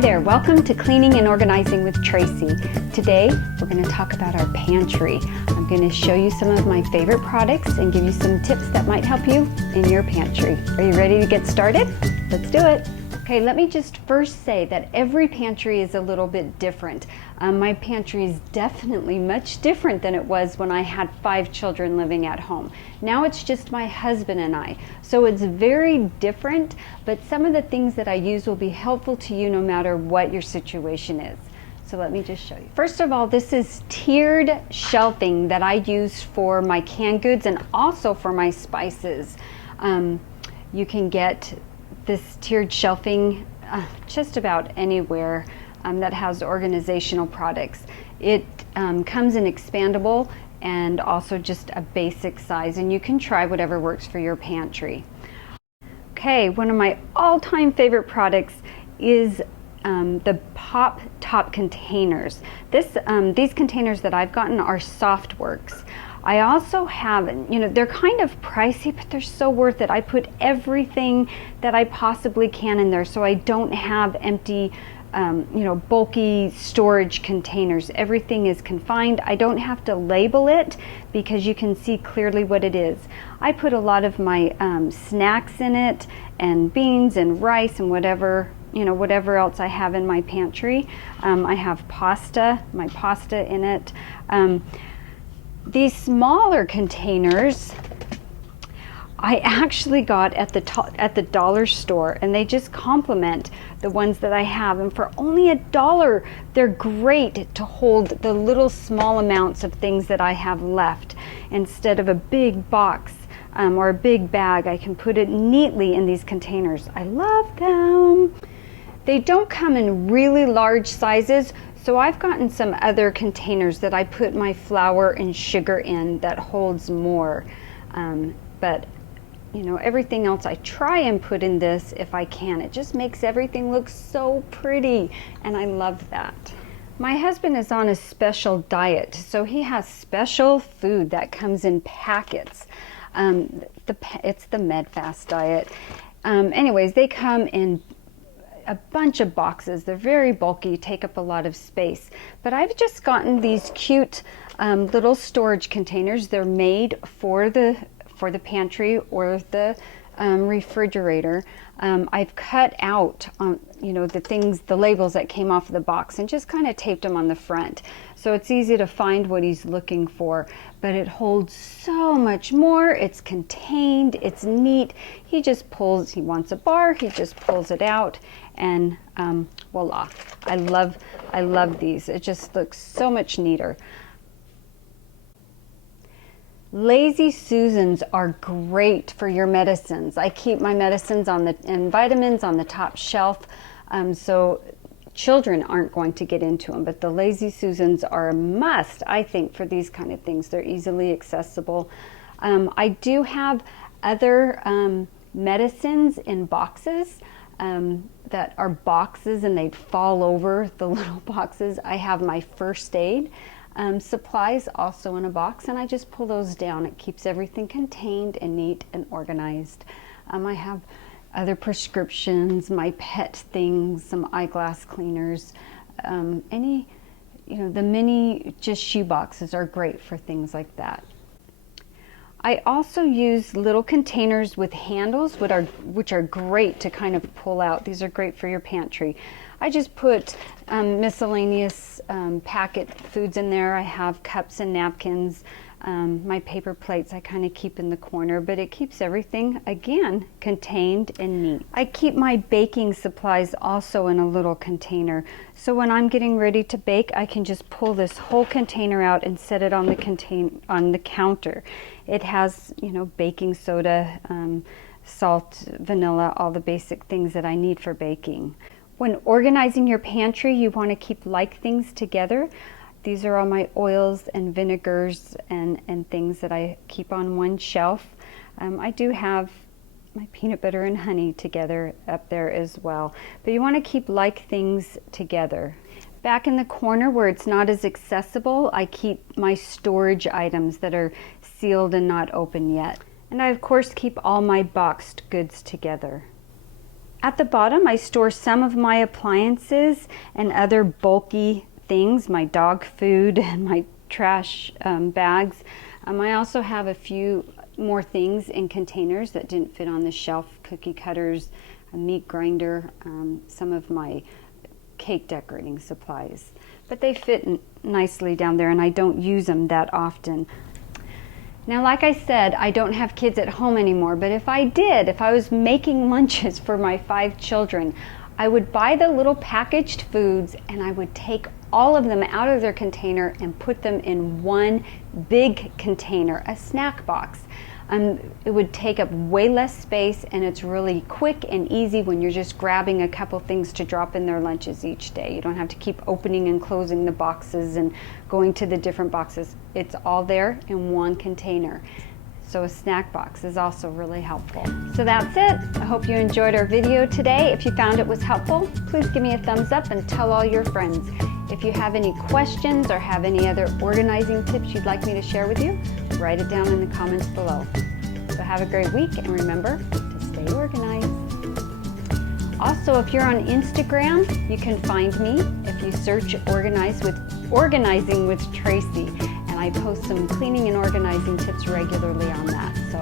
there, welcome to Cleaning and Organizing with Tracy. Today we're going to talk about our pantry. I'm going to show you some of my favorite products and give you some tips that might help you in your pantry. Are you ready to get started? Let's do it. Okay, let me just first say that every pantry is a little bit different. My pantry is definitely much different than it was when I had 5 children living at home. Now it's just my husband and I. So it's very different, but some of the things that I use will be helpful to you no matter what your situation is. So let me just show you. First of all, this is tiered shelving that I use for my canned goods and also for my spices. You can get this tiered shelving just about anywhere that has organizational products. It comes in expandable and also just a basic size, and you can try whatever works for your pantry. Okay, one of my all-time favorite products is the Pop Top containers. These containers that I've gotten are Softworks. I also have, they're kind of pricey, but they're so worth it. I put everything that I possibly can in there so I don't have empty, bulky storage containers. Everything is confined. I don't have to label it because you can see clearly what it is. I put a lot of my snacks in it, and beans and rice and whatever else I have in my pantry. I have my pasta in it. These smaller containers I actually got at the dollar store, and they just complement the ones that I have, and for only $1 they're great to hold the little small amounts of things that I have left. Instead of a big box or a big bag, I can put it neatly in these containers. I love them. They don't come in really large sizes, so I've gotten some other containers that I put my flour and sugar in that holds more. But everything else I try and put in this if I can. It just makes everything look so pretty, and I love that. My husband is on a special diet, so he has special food that comes in packets. It's the MedFast diet. Anyways, they come in a bunch of boxes. They're very bulky, take up a lot of space. But I've just gotten these cute little storage containers. They're made for the pantry or the refrigerator. I've cut out the labels that came off the box and just kind of taped them on the front. So it's easy to find what he's looking for, but it holds so much more. It's contained, it's neat. He wants a bar, he just pulls it out, and voila. I love these. It just looks so much neater. Lazy Susans are great for your medicines. I keep my medicines and vitamins on the top shelf, so children aren't going to get into them, but the Lazy Susans are a must, I think, for these kind of things. They're easily accessible. I do have other medicines in boxes that are boxes, and they'd fall over the little boxes. I have my first aid supplies also in a box, and I just pull those down. It keeps everything contained and neat and organized. I have other prescriptions, my pet things, some eyeglass cleaners, the mini just shoe boxes are great for things like that. I also use little containers with handles, which are great to kind of pull out. These are great for your pantry. I just put miscellaneous packet foods in there. I have cups and napkins. My paper plates I kind of keep in the corner, but it keeps everything, again, contained and neat. I keep my baking supplies also in a little container. So when I'm getting ready to bake, I can just pull this whole container out and set it on the counter. It has, baking soda, salt, vanilla, all the basic things that I need for baking. When organizing your pantry, you want to keep like things together. These are all my oils and vinegars and things that I keep on one shelf. I do have my peanut butter and honey together up there as well. But you want to keep like things together. Back in the corner where it's not as accessible, I keep my storage items that are sealed and not open yet. And I of course keep all my boxed goods together. At the bottom, I store some of my appliances and other bulky things, my dog food and my trash bags. I also have a few more things in containers that didn't fit on the shelf, cookie cutters, a meat grinder, some of my cake decorating supplies. But they fit nicely down there and I don't use them that often. Now, like I said, I don't have kids at home anymore, but if I did, if I was making lunches for my 5 children, I would buy the little packaged foods and I would take all of them out of their container and put them in one big container, a snack box. It would take up way less space and it's really quick and easy when you're just grabbing a couple things to drop in their lunches each day. You don't have to keep opening and closing the boxes and going to the different boxes. It's all there in one container. So a snack box is also really helpful. So that's it. I hope you enjoyed our video today. If you found it was helpful, please give me a thumbs up and tell all your friends. If you have any questions or have any other organizing tips you'd like me to share with you, write it down in the comments below. So have a great week and remember to stay organized. Also, if you're on Instagram, you can find me if you search Organizing with Tracy, and I post some cleaning and organizing tips regularly on that. So